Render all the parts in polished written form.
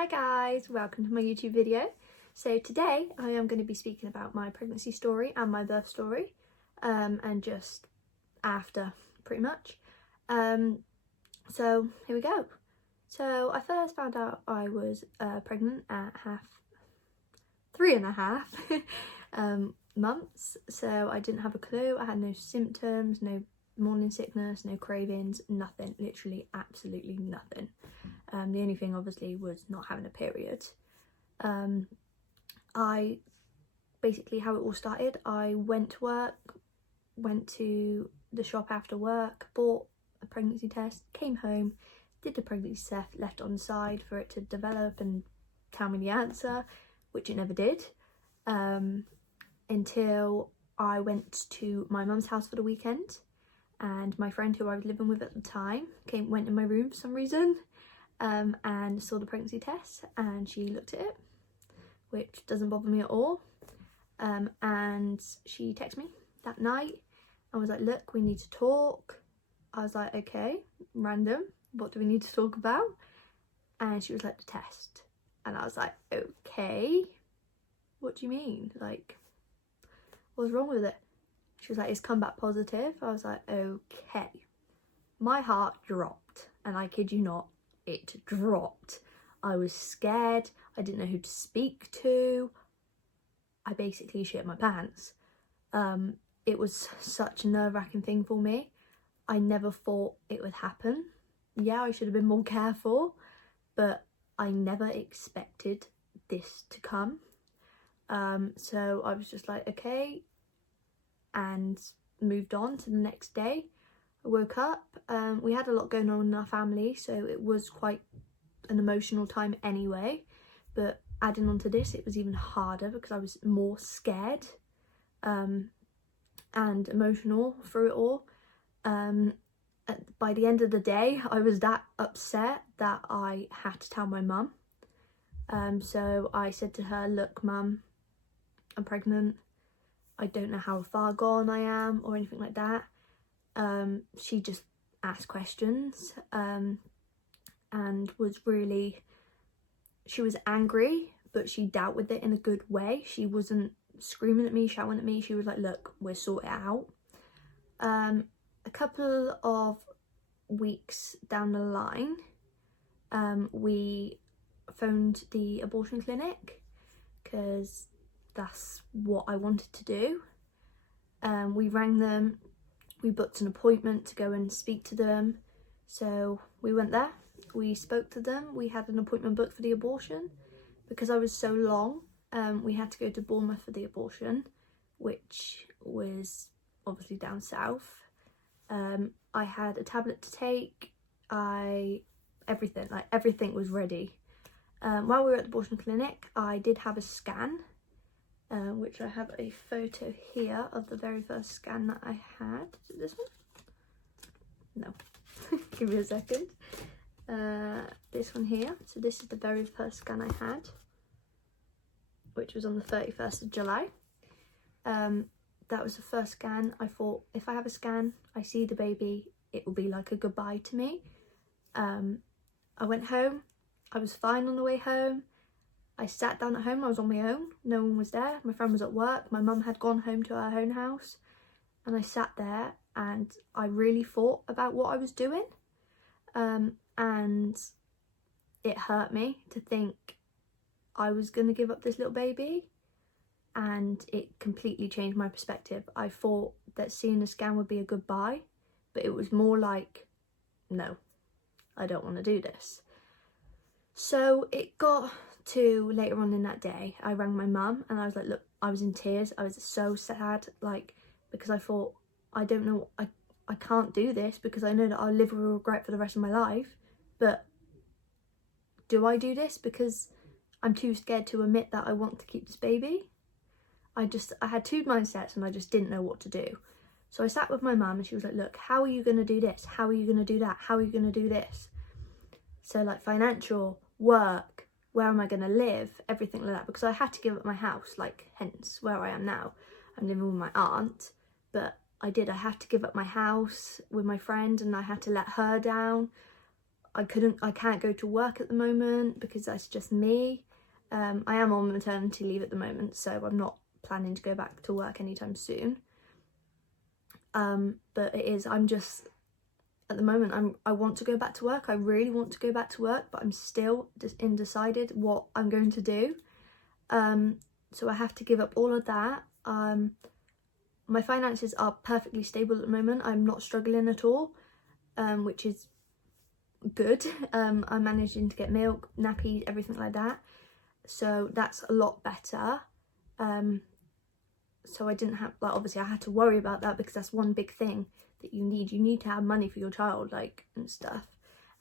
Hi guys, welcome to my YouTube video. So today I am going to be speaking about my pregnancy story and my birth story, and just after, pretty much. So here we go. So I first found out I was pregnant at 3.5 months. So I didn't have a clue. I had no symptoms, no morning sickness, no cravings, nothing, literally absolutely nothing. The only thing obviously was not having a period. I basically, how it all started, I went to work, went to the shop after work, bought a pregnancy test, came home, did the pregnancy test, left on the side for it to develop and tell me the answer, which it never did, until I went to my mum's house for the weekend, and my friend who I was living with at the time went in my room for some reason, and saw the pregnancy test, and she looked at it, which doesn't bother me at all, and she texted me that night and was like, look, we need to talk. I was like, okay, random, what do we need to talk about? And she was like, the test. And I was like, okay, what do you mean, like, what's wrong with it? She was like, it's come back positive. I was like, okay. My heart dropped, and I kid you not, it dropped. I was scared. I didn't know who to speak to. I basically shit my pants. It was such a nerve-wracking thing for me. I never thought it would happen. Yeah, I should have been more careful, but I never expected this to come. So I was just like, okay, and moved on to the next day. I woke up, we had a lot going on in our family, so it was quite an emotional time anyway, but adding on to this, it was even harder because I was more scared and emotional through it all. By the end of the day, I was that upset that I had to tell my mum. So I said to her, look mum, I'm pregnant. I don't know how far gone I am or anything like that. She just asked questions, and she was angry, but she dealt with it in a good way. She wasn't screaming at me, shouting at me. She was like, look, we'll sort it out. A couple of weeks down the line, we phoned the abortion clinic because that's what I wanted to do. We rang them, we booked an appointment to go and speak to them. So we went there, we spoke to them, we had an appointment booked for the abortion. Because I was so long, we had to go to Bournemouth for the abortion, which was obviously down south. I had a tablet to take, everything was ready. While we were at the abortion clinic, I did have a scan, which I have a photo here of the very first scan that I had. Is it this one? No. Give me a second. This one here. So this is the very first scan I had, which was on the 31st of July. That was the first scan. I thought, if I have a scan, I see the baby, it will be like a goodbye to me. I went home. I was fine on the way home. I sat down at home. I was on my own. No one was there. My friend was at work. My mum had gone home to her own house. And I sat there and I really thought about what I was doing. And it hurt me to think I was going to give up this little baby. And it completely changed my perspective. I thought that seeing the scan would be a goodbye, but it was more like, no, I don't want to do this. So it got to later on in that day, I rang my mum and I was like, look, I was in tears. I was so sad, like, because I thought, I don't know, I can't do this because I know that I'll live with regret for the rest of my life. But do I do this because I'm too scared to admit that I want to keep this baby? I had two mindsets and I just didn't know what to do. So I sat with my mum and she was like, look, how are you going to do this? How are you going to do that? How are you going to do this? So like financial, work, where am I going to live? Everything like that. Because I had to give up my house, like hence where I am now. I'm living with my aunt, but I had to give up my house with my friend and I had to let her down. I can't go to work at the moment because that's just me. I am on maternity leave at the moment, so I'm not planning to go back to work anytime soon. But I'm just, at the moment, I want to go back to work. I really want to go back to work, but I'm still just undecided what I'm going to do. So I have to give up all of that. My finances are perfectly stable at the moment. I'm not struggling at all, which is good. I'm managing to get milk, nappies, everything like that. So that's a lot better. So I didn't have, like, obviously I had to worry about that because that's one big thing that you need to have money for your child, like, and stuff.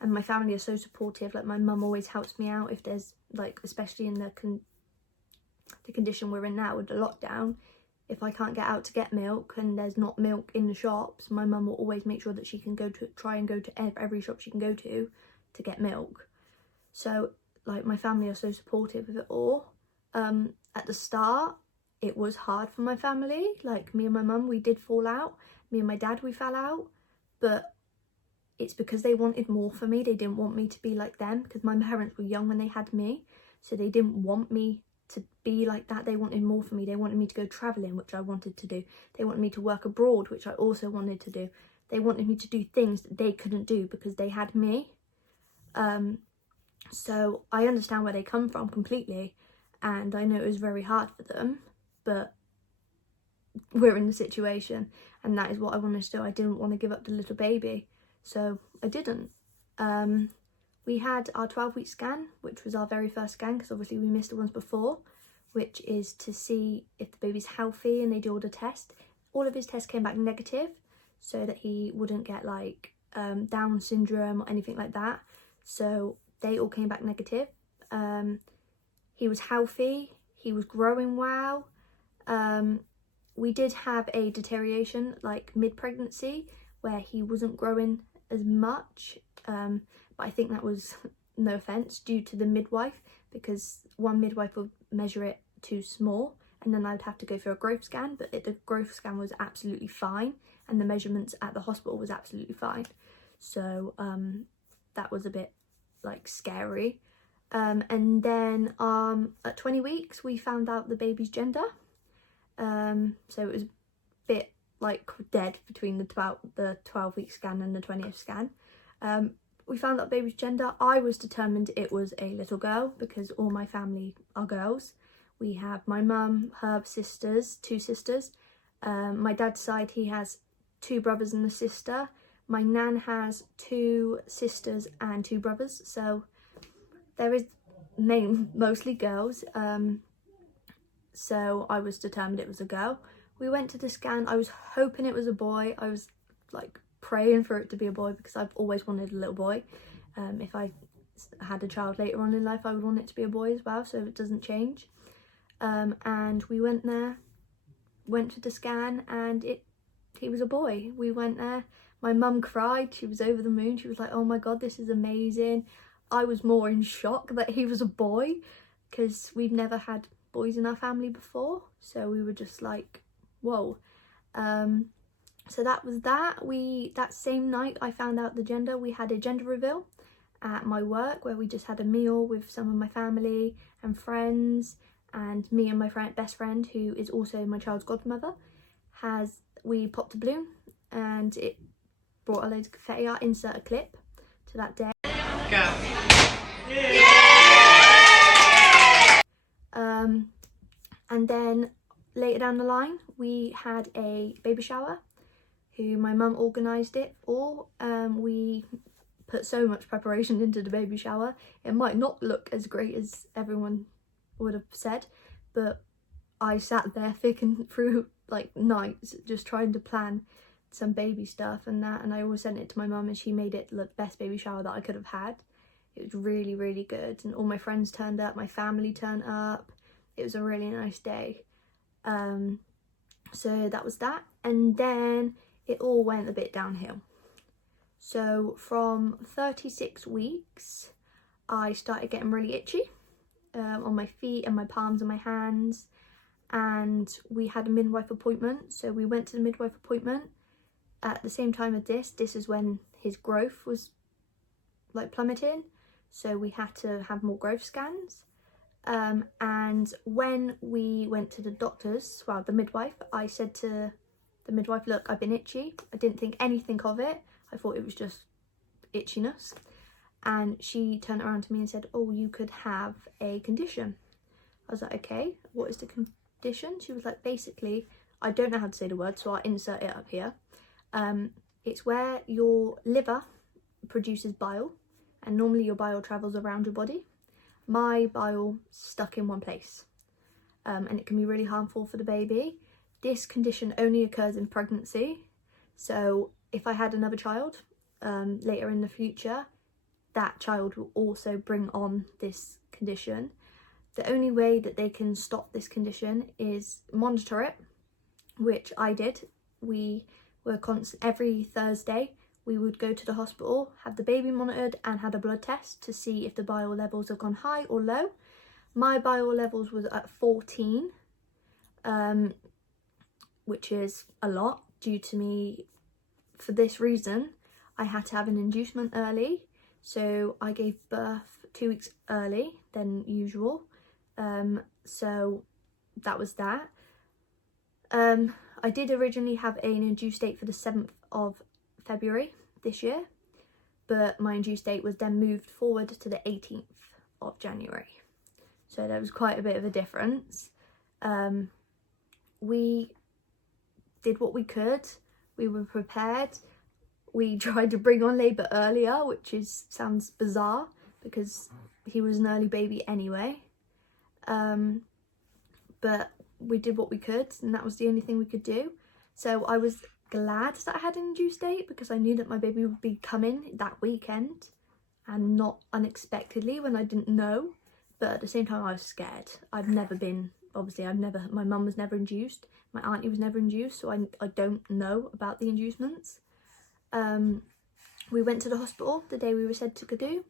And my family are so supportive. Like, my mum always helps me out if there's, like, especially in the condition we're in now with the lockdown, if I can't get out to get milk and there's not milk in the shops, my mum will always make sure that she can try and go to every shop she can go to get milk. So, like, my family are so supportive of it all. At the start, it was hard for my family. Like, me and my mum, we did fall out. Me and my dad, we fell out. But it's because they wanted more for me. They didn't want me to be like them, because my parents were young when they had me. So they didn't want me to be like that. They wanted more for me. They wanted me to go travelling, which I wanted to do. They wanted me to work abroad, which I also wanted to do. They wanted me to do things that they couldn't do because they had me. So I understand where they come from completely, and I know it was very hard for them, but we're in the situation, and that is what I wanted to do. I didn't want to give up the little baby, so I didn't. We had our 12-week scan, which was our very first scan, because obviously we missed the ones before, which is to see if the baby's healthy, and they do all the tests. All of his tests came back negative, so that he wouldn't get, like, Down syndrome or anything like that. So they all came back negative. He was healthy, he was growing well. We did have a deterioration, like, mid-pregnancy, where he wasn't growing as much, but I think that was, no offence, due to the midwife, because one midwife would measure it too small, and then I'd have to go for a growth scan, but the growth scan was absolutely fine, and the measurements at the hospital was absolutely fine. So that was a bit, like, scary. And then at 20 weeks we found out the baby's gender. So it was a bit, like, dead between the 12-week scan and the 20th scan. We found out the baby's gender. I was determined it was a little girl because all my family are girls. We have my mum, her sisters, 2 sisters. My dad's side, he has 2 brothers and a sister. My nan has 2 sisters and 2 brothers. So there is mostly girls. So I was determined it was a girl. We went to the scan. I was hoping it was a boy. I was, like, praying for it to be a boy because I've always wanted a little boy. If I had a child later on in life, I would want it to be a boy as well, so it doesn't change. And we went there, went to the scan, and he was a boy. We went there. My mum cried. She was over the moon. She was like, oh my god, this is amazing. I was more in shock that he was a boy because we've never had boys in our family before, so we were just like, whoa. So that was that. That same night I found out the gender. We had a gender reveal at my work where we just had a meal with some of my family and friends, and me and my best friend, who is also my child's godmother, we popped a balloon and it brought a load of confetti. I'll insert a clip to that day. Go. And then later down the line we had a baby shower, who my mum organised it for. We put so much preparation into the baby shower. It might not look as great as everyone would have said, but I sat there thick and through, like, nights just trying to plan some baby stuff and that, and I always sent it to my mum, and she made it the best baby shower that I could have had. It was really, really good, and all my friends turned up, my family turned up. It was a really nice day. So that was that, and then it all went a bit downhill. So from 36 weeks I started getting really itchy on my feet and my palms and my hands, and we had a midwife appointment. So we went to the midwife appointment at the same time as this is when his growth was like plummeting, so we had to have more growth scans. And when we went to the doctors, well, the midwife, I said to the midwife, look, I've been itchy. I didn't think anything of it. I thought it was just itchiness. And she turned around to me and said, oh, you could have a condition. I was like, okay, what is the condition? She was like, basically, I don't know how to say the word, so I'll insert it up here. It's where your liver produces bile, and normally your bile travels around your body. My bile stuck in one place, and it can be really harmful for the baby. This condition only occurs in pregnancy, so if I had another child later in the future, that child will also bring on this condition. The only way that they can stop this condition is monitor it, which I did. We were every Thursday we would go to the hospital, have the baby monitored and had a blood test to see if the bile levels have gone high or low. My bile levels was at 14, which is a lot due to me. For this reason, I had to have an inducement early, so I gave birth 2 weeks early than usual. So that was that. I did originally have an induced date for the 7th of February this year, but my induced date was then moved forward to the 18th of January. So there was quite a bit of a difference. We did what we could. We were prepared. We tried to bring on labour earlier, which sounds bizarre because he was an early baby anyway. But we did what we could, and that was the only thing we could do. So I was glad that I had an induced date because I knew that my baby would be coming that weekend and not unexpectedly when I didn't know. But at the same time, I was scared. My mum was never induced, my auntie was never induced, so I don't know about the inducements. We went to the hospital the day we were said to do,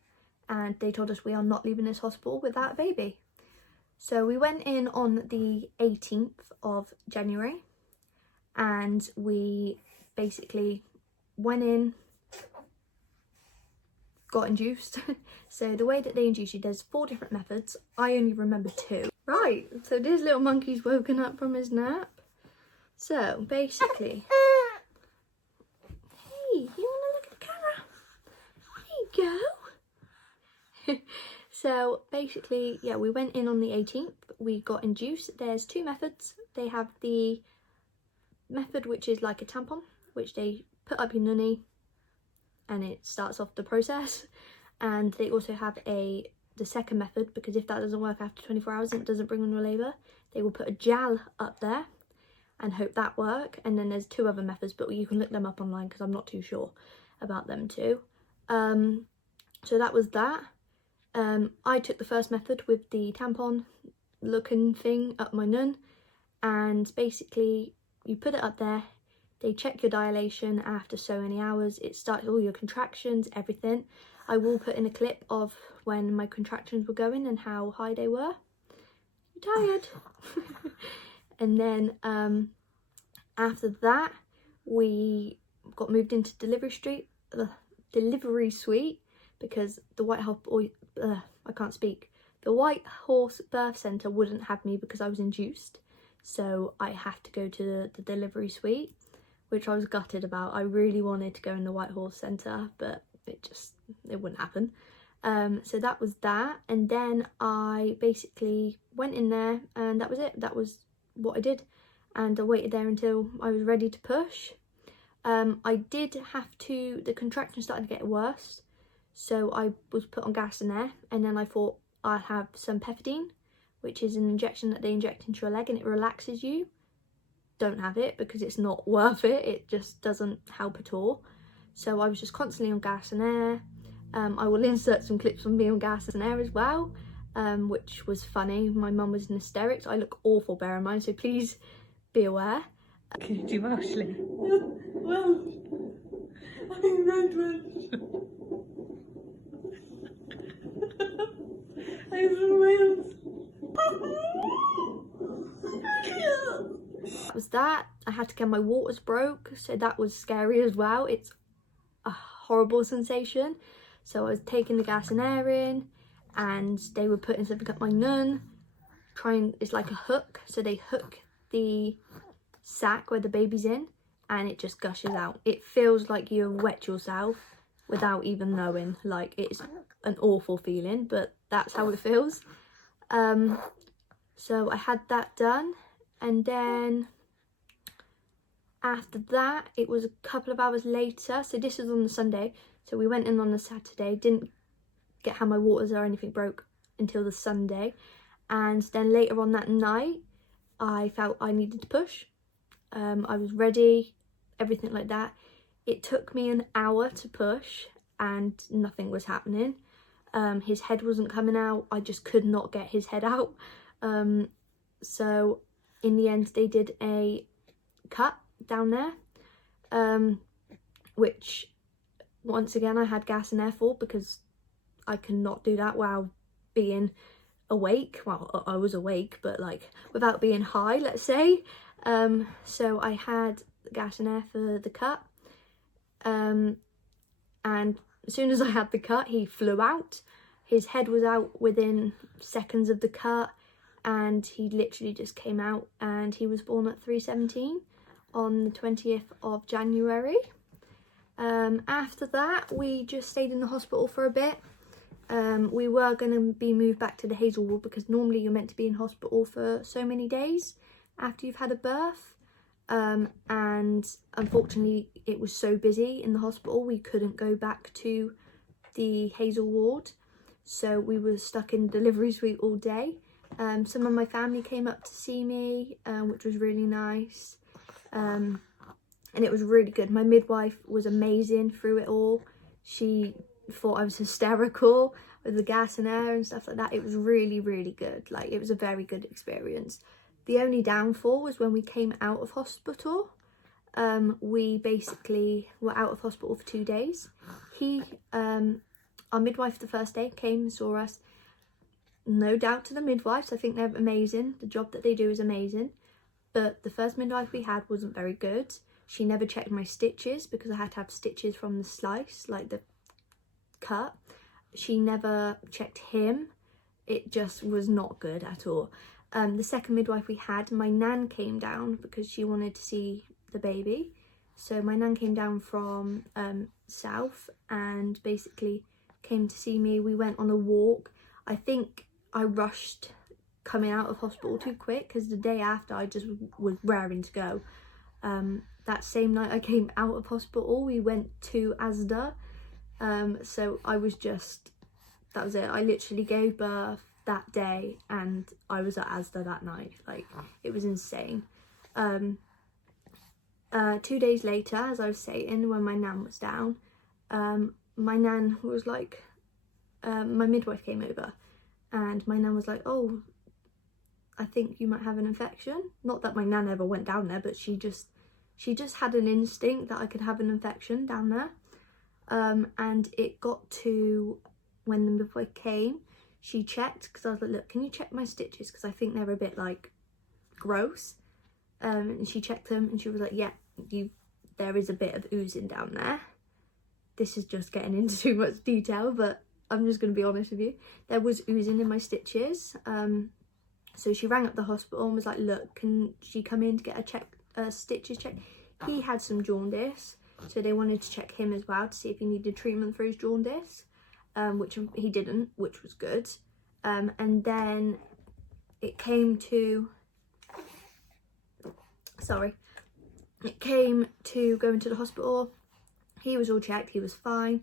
and they told us we are not leaving this hospital without a baby. So we went in on the 18th of January, and we basically went in, got induced. So the way that they induce you, there's 4 different methods. I only remember 2. Right, so this little monkey's woken up from his nap. So basically, hey, you want to look at the camera? There you go. So basically, yeah, we went in on the 18th, we got induced. There's 2 methods. They have the method which is like a tampon, which they put up your nunny and it starts off the process. And they also have the second method, because if that doesn't work after 24 hours and it doesn't bring on your labour, they will put a gel up there and hope that work. And then there's 2 other methods, but you can look them up online because I'm not too sure about them too. So that was that. I took the first method with the tampon looking thing up my nun, and basically you put it up there, they check your dilation after so many hours, it starts all your contractions, everything. I will put in a clip of when my contractions were going and how high they were. You tired? And then after that we got moved into delivery suite because the White Horse Birth Centre wouldn't have me because I was induced, so I had to go to the delivery suite, which I was gutted about. I really wanted to go in the White Horse Centre, but it wouldn't happen. So that was that, and then I basically went in there and that was it. That was what I did, and I waited there until I was ready to push. I did have to, the contractions started to get worse, so I was put on gas and air, and then I thought I'd have some pethidine, which is an injection that they inject into your leg and it relaxes you. Don't have it because it's not worth it. It just doesn't help at all. So I was just constantly on gas and air. I will insert some clips from me on gas and air as well, which was funny. My mum was in hysterics. I look awful, bear in mind, so please be aware. Kid you Ashley? Well, I'm red. That was that. I had to get my waters broke, so that was scary as well. It's a horrible sensation. So I was taking the gas and air in, and they were putting something up my nun, it's like a hook, so they hook the sack where the baby's in, and it just gushes out. It feels like you wet yourself without even knowing. Like, it's an awful feeling, but that's how it feels. So I had that done, and then after that, it was a couple of hours later. So this was on the Sunday, so we went in on the Saturday, didn't have my waters or anything broke until the Sunday. And then later on that night, I felt I needed to push. I was ready, everything like that. It took me an hour to push and nothing was happening. His head wasn't coming out. I just could not get his head out. So in the end, they did a cut down there, which once again I had gas and air for, because I cannot do that while being awake. Well, I was awake, but like without being high, let's say. So I had gas and air for the cut, and as soon as I had the cut, he flew out. His head was out within seconds of the cut, and he literally just came out, and he was born at 3:17 on the 20th of January. After that, we just stayed in the hospital for a bit. We were going to be moved back to the Hazelwood, because normally you're meant to be in hospital for so many days after you've had a birth. And unfortunately, it was so busy in the hospital, we couldn't go back to the Hazel ward. So we were stuck in delivery suite all day. Some of my family came up to see me, which was really nice. And it was really good. My midwife was amazing through it all. She thought I was hysterical with the gas and air and stuff like that. It was really, really good. Like, it was a very good experience. The only downfall was when we came out of hospital. We basically were out of hospital for 2 days. Our midwife the first day came and saw us. No doubt to the midwives, I think they're amazing. The job that they do is amazing. But the first midwife we had wasn't very good. She never checked my stitches, because I had to have stitches from the slice, like the cut. She never checked him. It just was not good at all. The second midwife we had, my nan came down because she wanted to see the baby. So my nan came down from south and basically came to see me. We went on a walk. I think I rushed coming out of hospital too quick, because the day after I just was raring to go. That same night I came out of hospital, we went to Asda. So I was just, that was it. I literally gave birth that day and I was at Asda that night. Like, it was insane. 2 days later, as I was saying, when my nan was down, my nan was like, my midwife came over and my nan was like, oh, I think you might have an infection. Not that my nan ever went down there, but she just had an instinct that I could have an infection down there. And it got to when the midwife came, she checked, because I was like, look, can you check my stitches, because I think they're a bit like gross. And she checked them and she was like, yeah, there is a bit of oozing down there. This is just getting into too much detail, but I'm just going to be honest with you. There was oozing in my stitches. So she rang up the hospital and was like, look, can she come in to get a stitches checked? He had some jaundice, so they wanted to check him as well to see if he needed treatment for his jaundice, which he didn't, which was good. And then it came to going to the hospital. He was all checked, he was fine.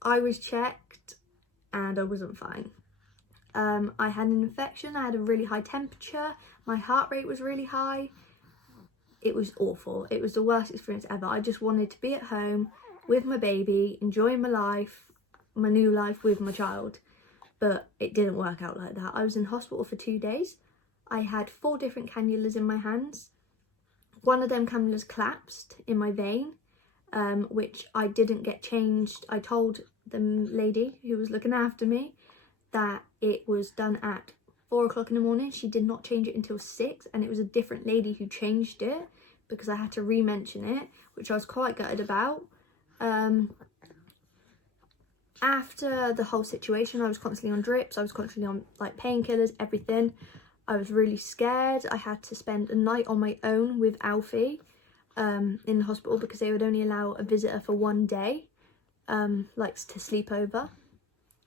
I was checked and I wasn't fine. I had an infection, I had a really high temperature, my heart rate was really high. It was awful. It was the worst experience ever. I just wanted to be at home with my baby, enjoying my life, my new life with my child. But it didn't work out like that. I was in hospital for 2 days. I had 4 different cannulas in my hands. One of them cannulas collapsed in my vein, which I didn't get changed. I told the lady who was looking after me that it was done at 4 o'clock in the morning. She did not change it until 6, and it was a different lady who changed it, because I had to re-mention it, which I was quite gutted about. after the whole situation, I was constantly on drips, I was constantly on like painkillers, everything. I was really scared. I had to spend a night on my own with Alfie in the hospital because they would only allow a visitor for one day, like to sleep over.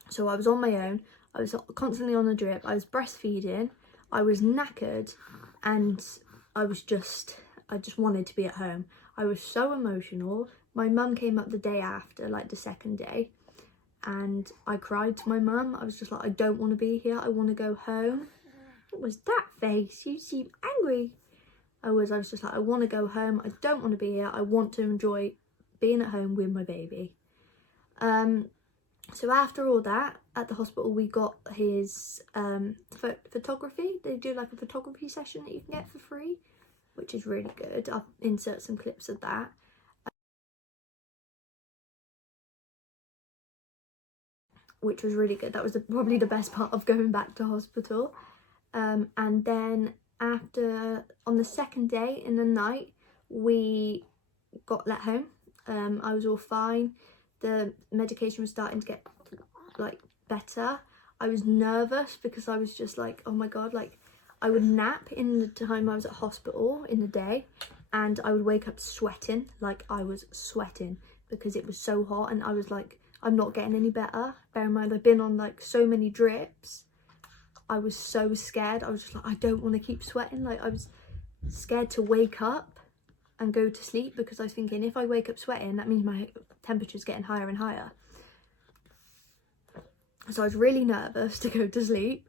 So I was on my own. I was constantly on a drip. I was breastfeeding. I was knackered, and I just wanted to be at home. I was so emotional. My mum came up the day after, like the second day, and I cried to my mum. I was just like, I don't want to be here. I want to go home. What was that face? You seem angry. I was just like, I want to go home. I don't want to be here. I want to enjoy being at home with my baby. So after all that, at the hospital, we got his photography. They do like a photography session that you can get for free, which is really good. I'll insert some clips of that. Which was really good. That was probably the best part of going back to hospital. And then on the second day in the night, we got let home. I was all fine. The medication was starting to get like better. I was nervous because I was just like, oh my god, like I would nap in the time I was at hospital in the day, and I would wake up sweating. Like I was sweating because it was so hot, and I was like, I'm not getting any better. Bear in mind, I've been on like so many drips. I was so scared. I was just like, I don't want to keep sweating. Like I was scared to wake up and go to sleep because I was thinking, if I wake up sweating, that means my temperature's getting higher and higher. So I was really nervous to go to sleep,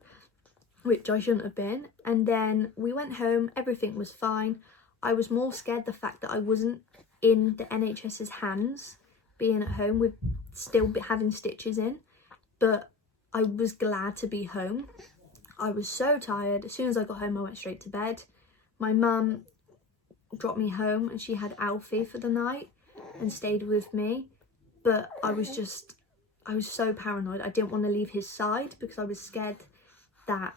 which I shouldn't have been. And then we went home, everything was fine. I was more scared the fact that I wasn't in the NHS's hands, being at home with still having stitches in, but I was glad to be home. I was so tired. As soon as I got home, I went straight to bed. My mum dropped me home and she had Alfie for the night and stayed with me, but I was so paranoid. I didn't want to leave his side because I was scared that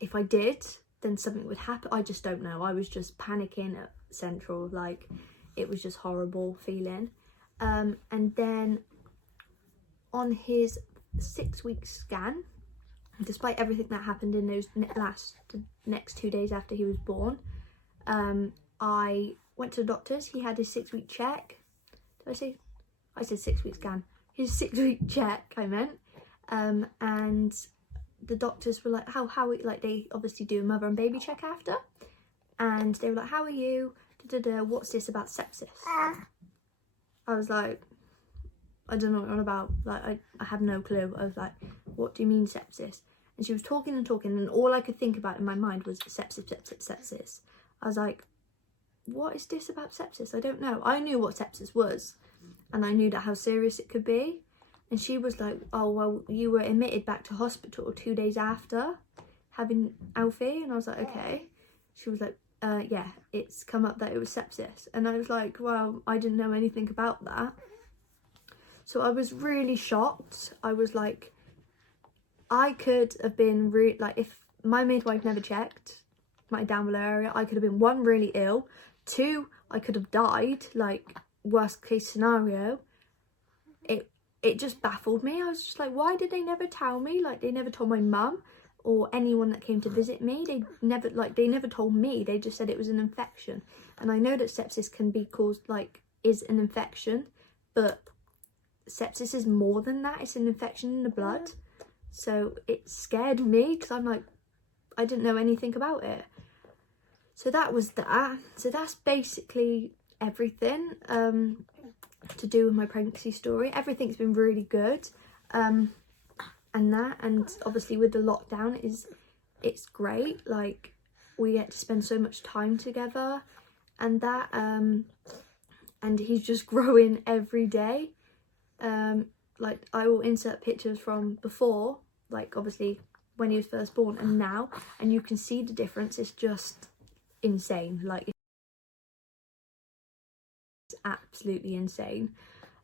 if I did, then something would happen. I just don't know. I was just panicking at Central. Like, it was just horrible feeling. And then on his 6-week scan, despite everything that happened in those next 2 days after he was born, I went to the doctor's. He had his 6-week check. I said 6-week scan. His 6-week check, I meant. And the doctors were like, how like they obviously do a mother and baby check after, and they were like, how are you? What's this about sepsis? I was like, I don't know what you're on about. Like, I have no clue. I was like, what do you mean sepsis? And she was talking, and all I could think about in my mind was sepsis. I was like, what is this about sepsis? I don't know. I knew what sepsis was, and I knew that how serious it could be. And she was like, oh, well, you were admitted back to hospital 2 days after having Alfie. And I was like, okay. She was like, yeah, it's come up that it was sepsis. And I was like, well, I didn't know anything about that. So I was really shocked. I was like, I could have been like, if my midwife never checked my down below area, I could have been 1, really ill, 2, I could have died, like worst case scenario. It just baffled me. I was just like, why did they never tell me? Like, they never told my mum or anyone that came to visit me. They never told me. They just said it was an infection. And I know that sepsis can be caused, like, is an infection, but sepsis is more than that. It's an infection in the blood. So it scared me because I'm like, I didn't know anything about it. So that was that. So that's basically everything to do with my pregnancy story. Everything's been really good. And obviously with the lockdown, it's great. Like, we get to spend so much time together, and that and he's just growing every day. Like, I will insert pictures from before, like obviously when he was first born, and now, and you can see the difference. It's just insane. Like, it's absolutely insane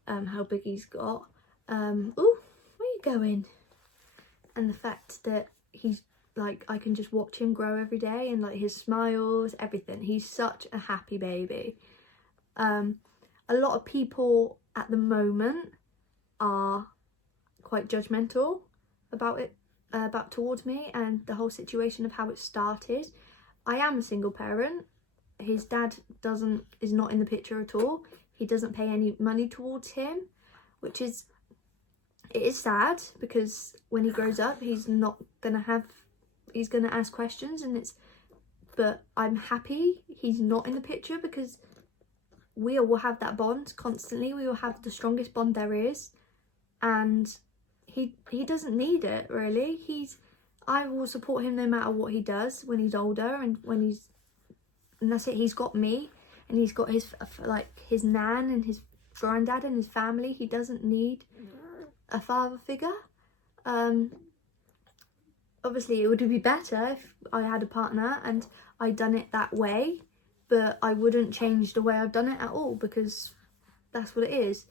how big he's got. Oh, where are you going? And the fact that he's like, I can just watch him grow every day, and like his smiles, everything. He's such a happy baby. A lot of people at the moment are quite judgmental about it, towards me and the whole situation of how it started. I am a single parent. His dad is not in the picture at all. He doesn't pay any money towards him, it is sad, because when he grows up he's gonna ask questions, but I'm happy he's not in the picture, because we will have that bond constantly. We will have the strongest bond there is, and he doesn't need it really. I will support him no matter what he does when he's older, and that's it. He's got me, and he's got his nan and his granddad and his family. He doesn't need a father figure. Obviously it would be better if I had a partner and I'd done it that way, but I wouldn't change the way I've done it at all, because that's what it is.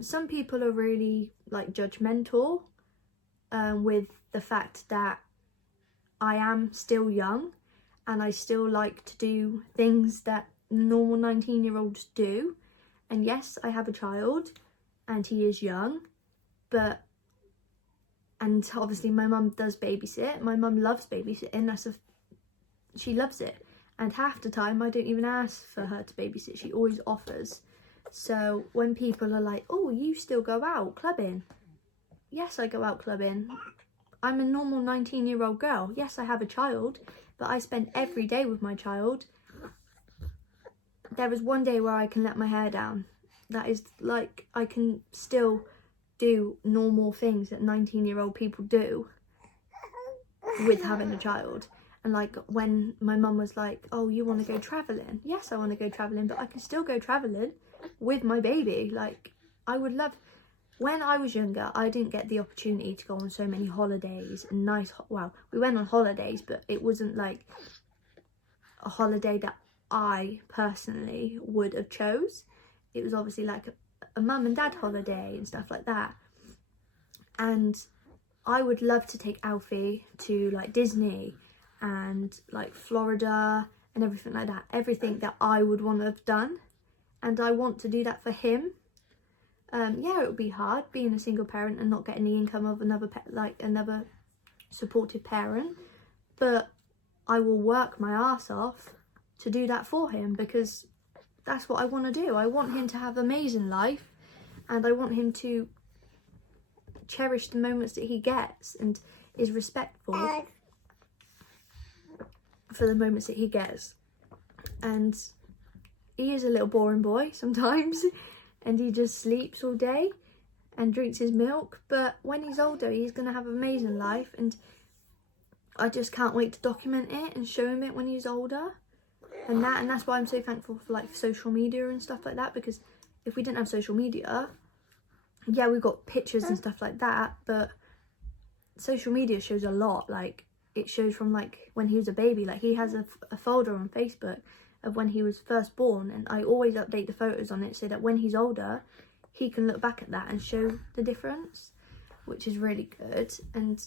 Some people are really judgmental with the fact that I am still young and I still like to do things that normal 19-year-olds do. And yes, I have a child and he is young, and obviously my mum does babysit. My mum loves babysitting. She loves it. And half the time I don't even ask for her to babysit. She always offers. So when people are like, oh, you still go out clubbing? Yes, I go out clubbing. I'm a normal 19-year-old girl. Yes, I have a child, but I spend every day with my child. There is one day where I can let my hair down. That is I can still do normal things that 19-year-old people do with having a child. And when my mum was like, oh, you want to go travelling? Yes, I want to go travelling, but I can still go travelling with my baby. I would love... When I was younger, I didn't get the opportunity to go on so many holidays and we went on holidays, but it wasn't a holiday that I personally would have chose. It was obviously a mum and dad holiday and stuff like that. And I would love to take Alfie to Disney and Florida and everything like that. Everything that I would want to have done. And I want to do that for him. Yeah, it would be hard being a single parent and not getting the income of another supportive parent. But I will work my arse off to do that for him, because that's what I want to do. I want him to have an amazing life, and I want him to cherish the moments that he gets and is respectful for the moments that he gets. And he is a little boring boy sometimes, and he just sleeps all day and drinks his milk, but when he's older he's going to have an amazing life, and I just can't wait to document it and show him it when he's older. And that's why I'm so thankful for social media and stuff like that, because if we didn't have social media, yeah, we've got pictures and stuff like that, but social media shows a lot. It shows from when he was a baby. He has a folder on Facebook of when he was first born, and I always update the photos on it so that when he's older he can look back at that and show the difference, which is really good. And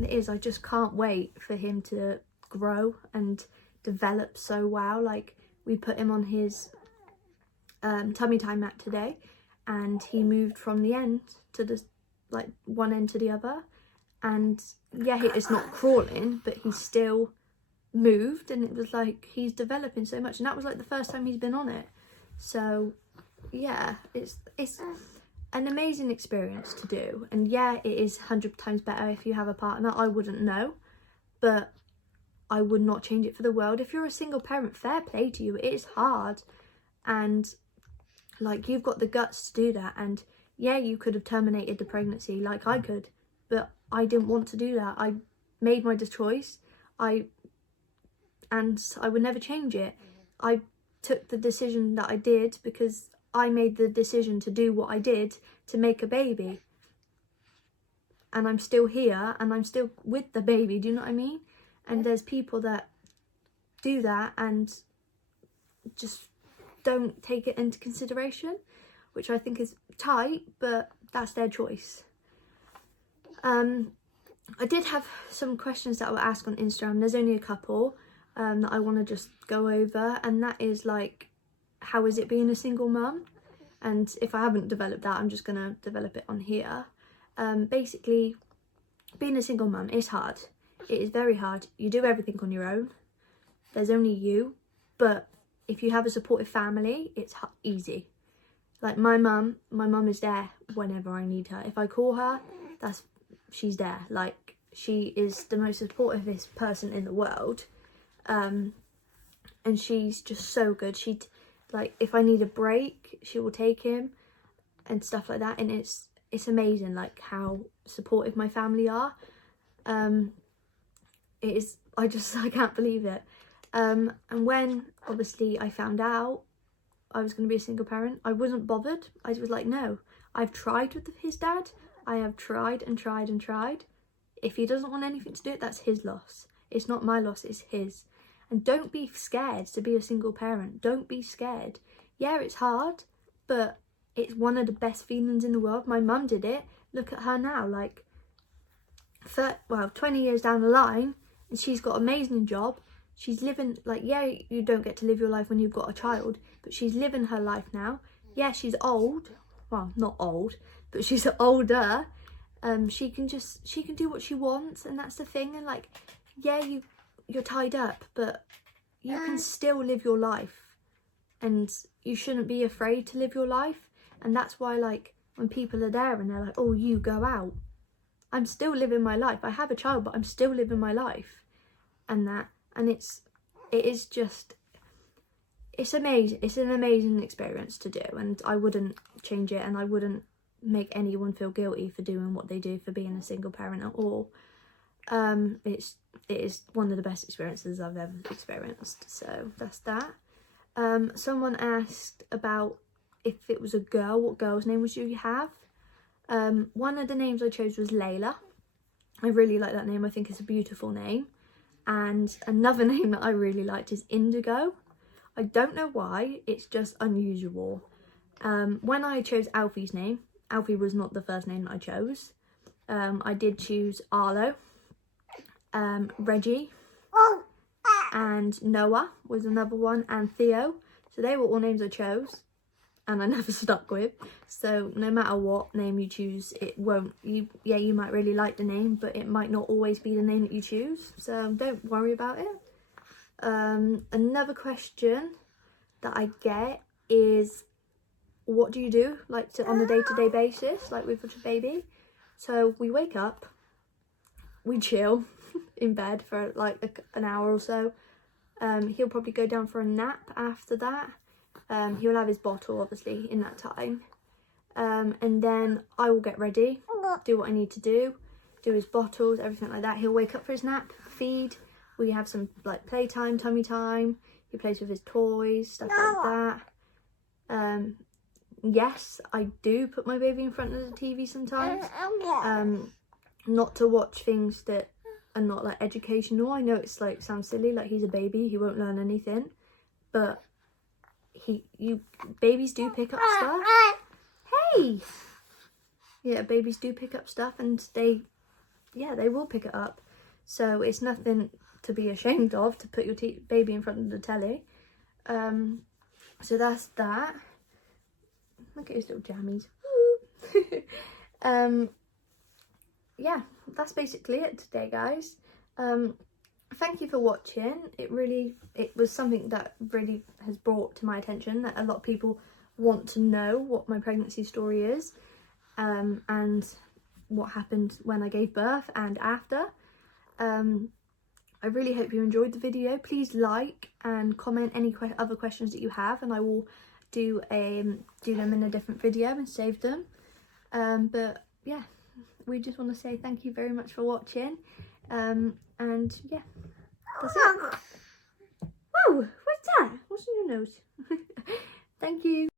it is, I just can't wait for him to grow and develop so well. We put him on his tummy time mat today, and he moved from the end to the one end to the other, and yeah, it's not crawling, but he's still moved, and it was he's developing so much, and that was the first time he's been on it. So yeah, it's an amazing experience to do. And yeah, it is 100 times better if you have a partner. I wouldn't know, but I would not change it for the world. If you're a single parent, fair play to you. It is hard, and you've got the guts to do that. And yeah, you could have terminated the pregnancy like I could, but I didn't want to do that. I made my choice. And I would never change it. I took the decision that I did because I made the decision to do what I did to make a baby. And I'm still here, and I'm still with the baby, do you know what I mean? And there's people that do that and just don't take it into consideration, which I think is tight, but that's their choice. I did have some questions that were asked on Instagram. There's only a couple that I want to just go over, and that is how is it being a single mum? and if I haven't developed that, I'm just going to develop it on here. Basically, being a single mum is hard. It is very hard. You do everything on your own. There's only you. But if you have a supportive family, it's easy. Like my mum is there whenever I need her. If I call her, she's there. Like, she is the most supportivest person in the world. And she's just so good. Like, if I need a break, she will take him and stuff like that. And it's amazing, like, how supportive my family are. It is, I can't believe it. And when, obviously, I found out I was going to be a single parent, I wasn't bothered. I was like, no, I've tried with his dad. I have tried and tried and tried. If he doesn't want anything to do it, that's his loss. It's not my loss, it's his. And don't be scared to be a single parent. Don't be scared. Yeah, it's hard, but it's one of the best feelings in the world. My mum did it. Look at her now, like, 20 years down the line, and she's got an amazing job. She's living, like, yeah, you don't get to live your life when you've got a child, but she's living her life now. Yeah, she's old. Well, not old, but she's older. She can do what she wants, and that's the thing. And, like, yeah, you're tied up, but you can still live your life, and you shouldn't be afraid to live your life. And that's why, like, when people are there and they're like, oh, you go out, I'm still living my life. I have a child, but I'm still living my life. And it's amazing. It's an amazing experience to do, and I wouldn't change it, and I wouldn't make anyone feel guilty for doing what they do, for being a single parent at all. It is one of the best experiences I've ever experienced. So that's that. Someone asked about if it was a girl, what girl's name would you have? One of the names I chose was Layla. I really like that name. I think it's a beautiful name. And another name that I really liked is Indigo. I don't know why, it's just unusual. When I chose Alfie's name, Alfie was not the first name that I chose. I did choose Arlo, Reggie, and Noah was another one, and Theo. So they were all names I chose, and I never stuck with. So no matter what name you choose, it won't, you might really like the name, but it might not always be the name that you choose. So don't worry about it. Another question that I get is, what do you do, like, on a day-to-day basis, like with a baby? So we wake up, we chill in bed for like an hour or so. He'll probably go down for a nap after that. He'll have his bottle, obviously, in that time. And then I will get ready, do what I need to do his bottles, everything like that. He'll wake up for his nap, feed. We have some, like, playtime, tummy time. He plays with his toys, stuff like that. Yes, I do put my baby in front of the TV sometimes. Not to watch things that are not, like, educational. I know it's, like, sounds silly, like, he's a baby, he won't learn anything. But babies do pick up stuff. Hey! Yeah, babies do pick up stuff, and they will pick it up. So it's nothing to be ashamed of to put your baby in front of the telly. So that's that. Look at his little jammies. Yeah, that's basically it today, guys. Thank you for watching. It was something that really has brought to my attention that a lot of people want to know what my pregnancy story is, and what happened when I gave birth and after. I really hope you enjoyed the video. Please like and comment any other questions that you have, and I will do them in a different video and save them. But yeah, we just want to say thank you very much for watching. And yeah, that's it. Whoa, what's that? What's in your nose? Thank you.